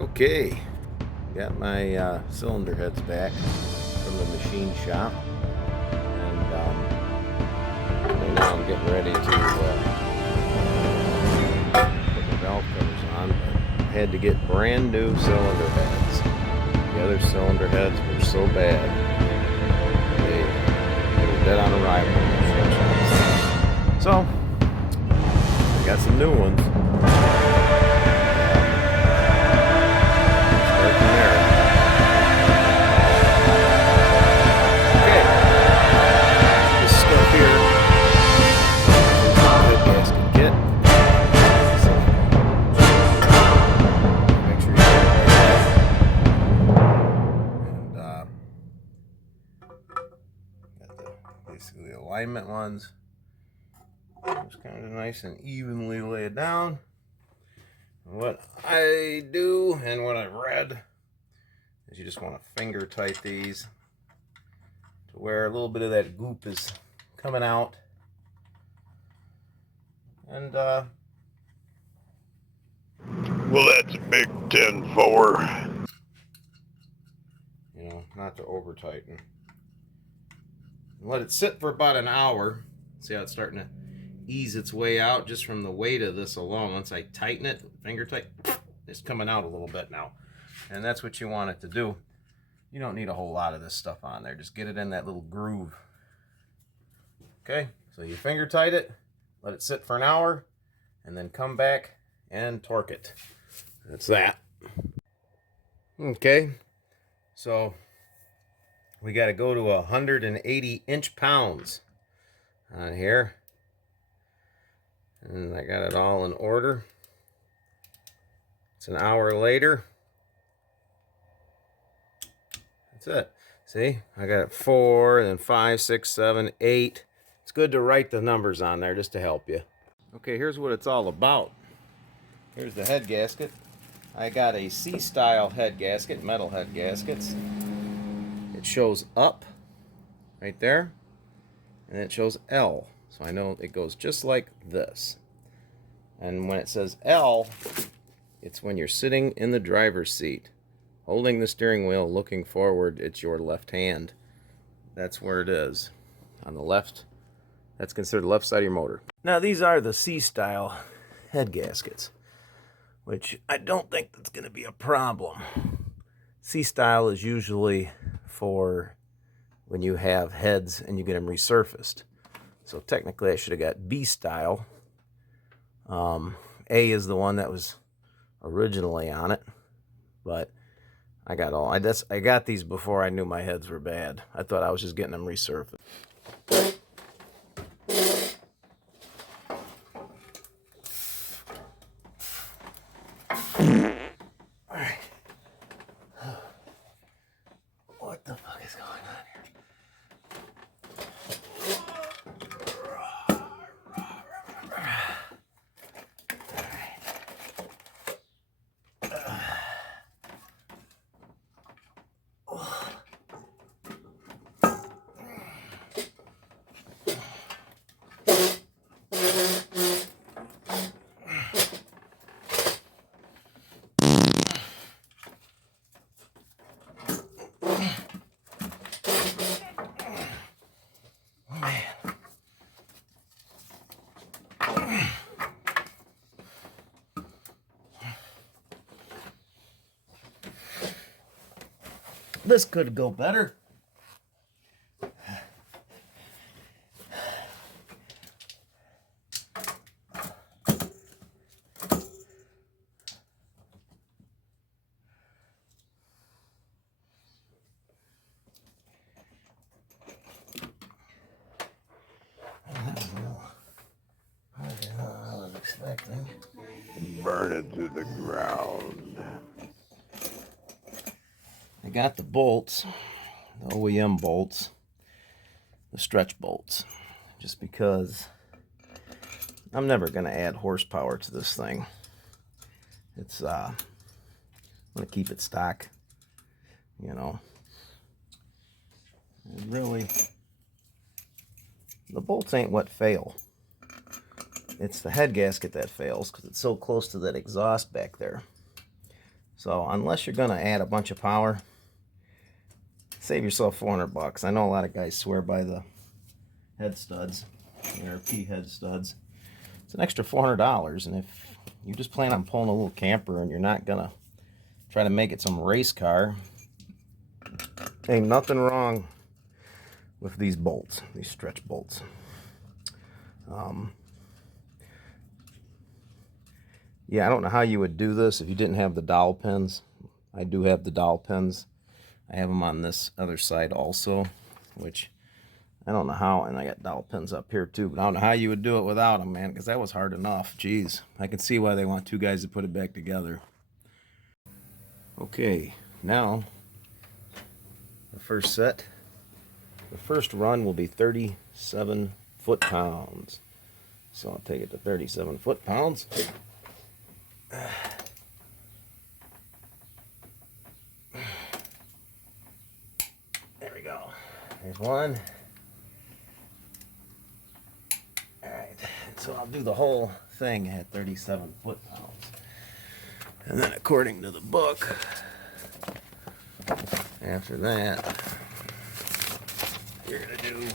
Okay, got my cylinder heads back from the machine shop, and now I'm getting ready to put the valve covers on. But I had to get brand new cylinder heads. The other cylinder heads were so bad, they were dead on arrival. So I got some new ones. Basically alignment ones. Just kind of nice and evenly lay it down. What I do and what I've read is you just want to finger tight these to where a little bit of that goop is coming out. And well, that's a big 10-4. You know, not to over tighten. Let it sit for about an hour. See how it's starting to ease its way out just from the weight of this alone. Once I tighten it, finger tight, it's coming out a little bit now. And that's what you want it to do. You don't need a whole lot of this stuff on there. Just get it in that little groove. Okay, so you finger tight it, let it sit for an hour, and then come back and torque it. That's that. Okay, so we got to go to 180 inch-pounds on here. And I got it all in order. It's an hour later. That's it. See, I got it 4, and then 5, 6, 7, 8. It's good to write the numbers on there just to help you. Okay, here's what it's all about. Here's the head gasket. I got a C-style head gasket, metal head gaskets. It shows up right there, and it shows L. So I know it goes just like this. And when it says L, it's when you're sitting in the driver's seat, holding the steering wheel, looking forward. It's your left hand. That's where it is. On the left, that's considered the left side of your motor. Now, these are the C-style head gaskets, which I don't think that's going to be a problem. C-style is usually for when you have heads and you get them resurfaced. So technically I should have got B-style. A is the one that was originally on it, but I got these before I knew my heads were bad. I thought I was just getting them resurfaced. Alright. What the fuck is going on here? This could go better. I was expecting. Burn it to the ground. I got the bolts, the OEM bolts, the stretch bolts, just because I'm never going to add horsepower to this thing. It's, I'm going to keep it stock, you know. And really, the bolts ain't what fail. It's the head gasket that fails because it's so close to that exhaust back there. So unless you're gonna add a bunch of power, save yourself $400. I know a lot of guys swear by the head studs, their P head studs. It's an extra $400, and if you just plan on pulling a little camper and you're not gonna try to make it some race car, ain't nothing wrong with these bolts, these stretch bolts. Yeah, I don't know how you would do this if you didn't have the dowel pins. I do have the dowel pins. I have them on this other side also, which I don't know how, and I got dowel pins up here too, but I don't know how you would do it without them, man, because that was hard enough. Jeez, I can see why they want two guys to put it back together. Okay, now the first set. The first run will be 37 foot-pounds. So I'll take it to 37 foot-pounds. There we go. There's one. Alright, so I'll do the whole thing at 37 foot-pounds. And then according to the book, after that, you're going to do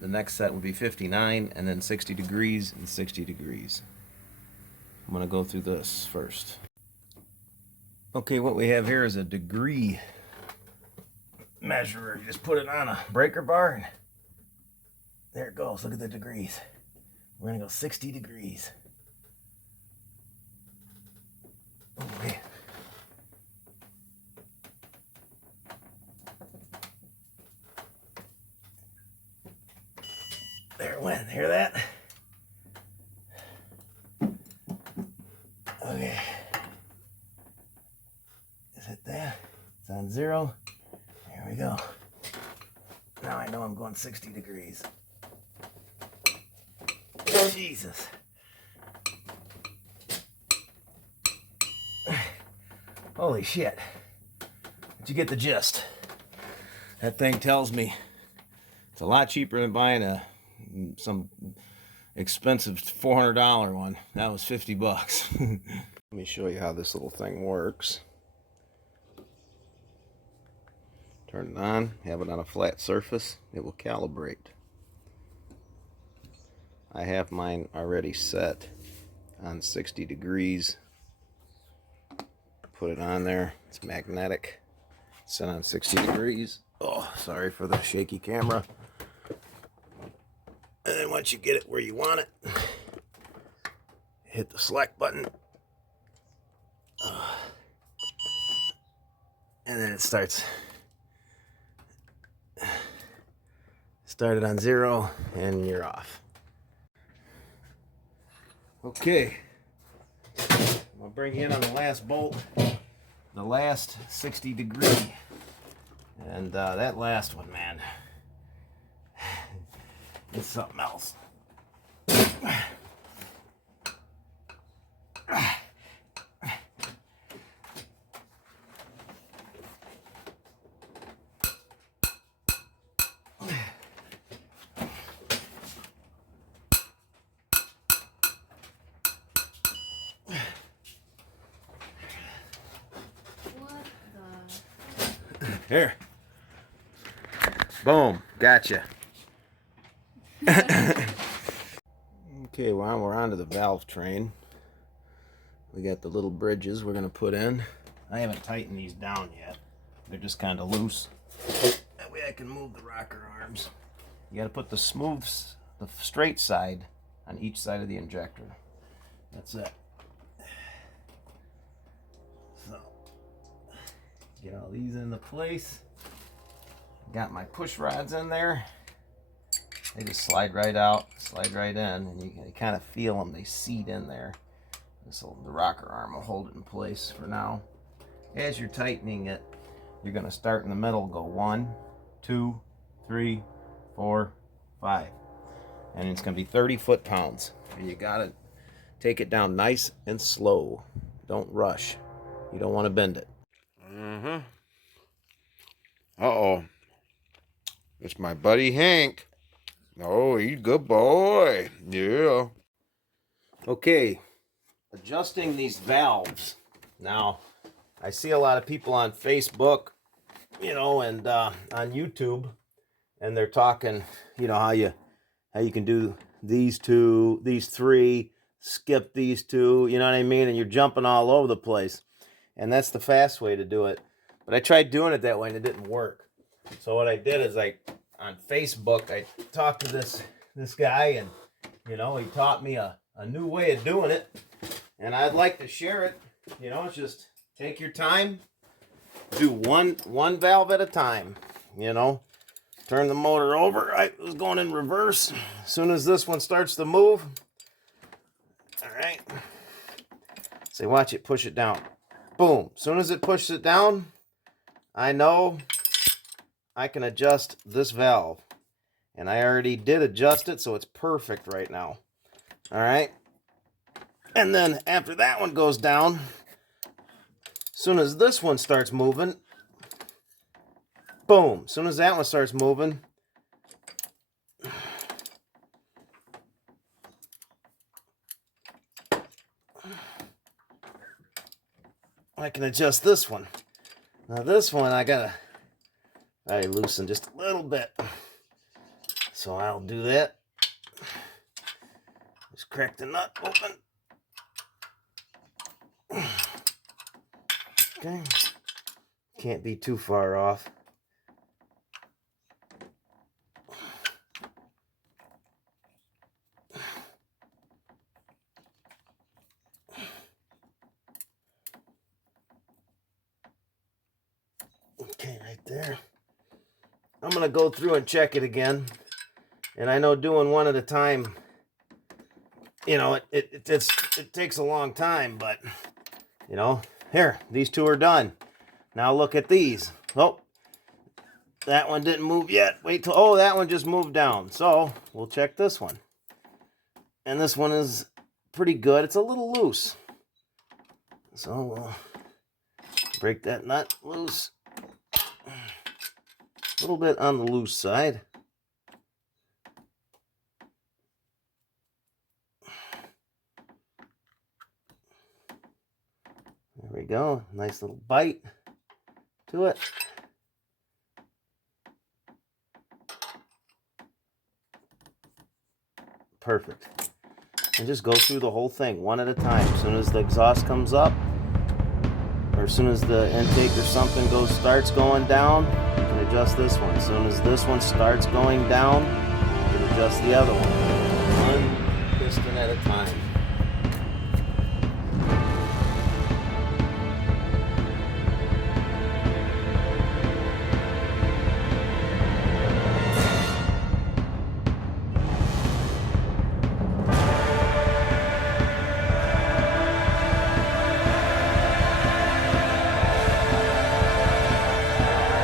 the next set will be 59 and then 60 degrees and 60 degrees. I'm going to go through this first. Okay, what we have here is a degree measurer. You just put it on a breaker bar and there it goes. Look at the degrees. We're going to go 60 degrees. Okay. There it went. Hear that? Okay. Is it that? It's on 0. There we go. Now I know I'm going 60 degrees. Jesus. Holy shit. Did you get the gist? That thing tells me it's a lot cheaper than buying some expensive $400 one. That was 50 bucks. Let me show you how this little thing works. Turn it on, have it on a flat surface, it will calibrate. I have mine already set on 60 degrees. Put it on there, it's magnetic. Set on 60 degrees. Oh, sorry for the shaky camera. And then once you get it where you want it, hit the select button. And then it starts. Started on 0 and you're off. Okay. I'm gonna bring you in on the last bolt, the last 60 degree. And that last one, man, it's something else. Here. Boom. Gotcha. Okay, well, we're on to the valve train. We got the little bridges we're going to put in. I haven't tightened these down yet. They're just kind of loose. That way I can move the rocker arms. You got to put the straight side on each side of the injector. That's it. So, get all these into place. Got my push rods in there. They just slide right out, slide right in, and you kind of feel them. They seat in there. The rocker arm will hold it in place for now. As you're tightening it, you're going to start in the middle, go 1, 2, 3, 4, 5. And it's going to be 30 foot-pounds. And you got to take it down nice and slow. Don't rush. You don't want to bend it. Uh-huh. Uh-oh. It's my buddy Hank. Oh, he's a good boy. Yeah. Okay. adjusting these valves. Now, I see a lot of people on Facebook, you know, and on YouTube, and they're talking, you know, how you can do these two, these three, skip these two, you know what I mean? And you're jumping all over the place. And that's the fast way to do it. But I tried doing it that way and it didn't work. So what I did is on Facebook, I talked to this guy, and, you know, he taught me a new way of doing it. And I'd like to share it. You know, it's just take your time, do one valve at a time, you know. Turn the motor over. I was going in reverse. As soon as this one starts to move, all right, say, watch it push it down. Boom. As soon as it pushes it down, I know I can adjust this valve. And I already did adjust it, so it's perfect right now. All right. And then after that one goes down, as soon as this one starts moving, boom. As soon as that one starts moving, I can adjust this one. Now this one I loosen just a little bit. So I'll do that. Just crack the nut open. Okay. Can't be too far off. Okay, right there. I'm going to go through and check it again. And I know doing one at a time, you know, it takes a long time, but, you know, here, these two are done. Now look at these. Oh, that one didn't move yet. Wait till, oh, that one just moved down. So we'll check this one. And this one is pretty good. It's a little loose. So we'll break that nut loose. A little bit on the loose side. There we go. Nice little bite to it. Perfect. And just go through the whole thing one at a time. As soon as the exhaust comes up, or as soon as the intake or something starts going down, you can adjust this one. As soon as this one starts going down, you can adjust the other one.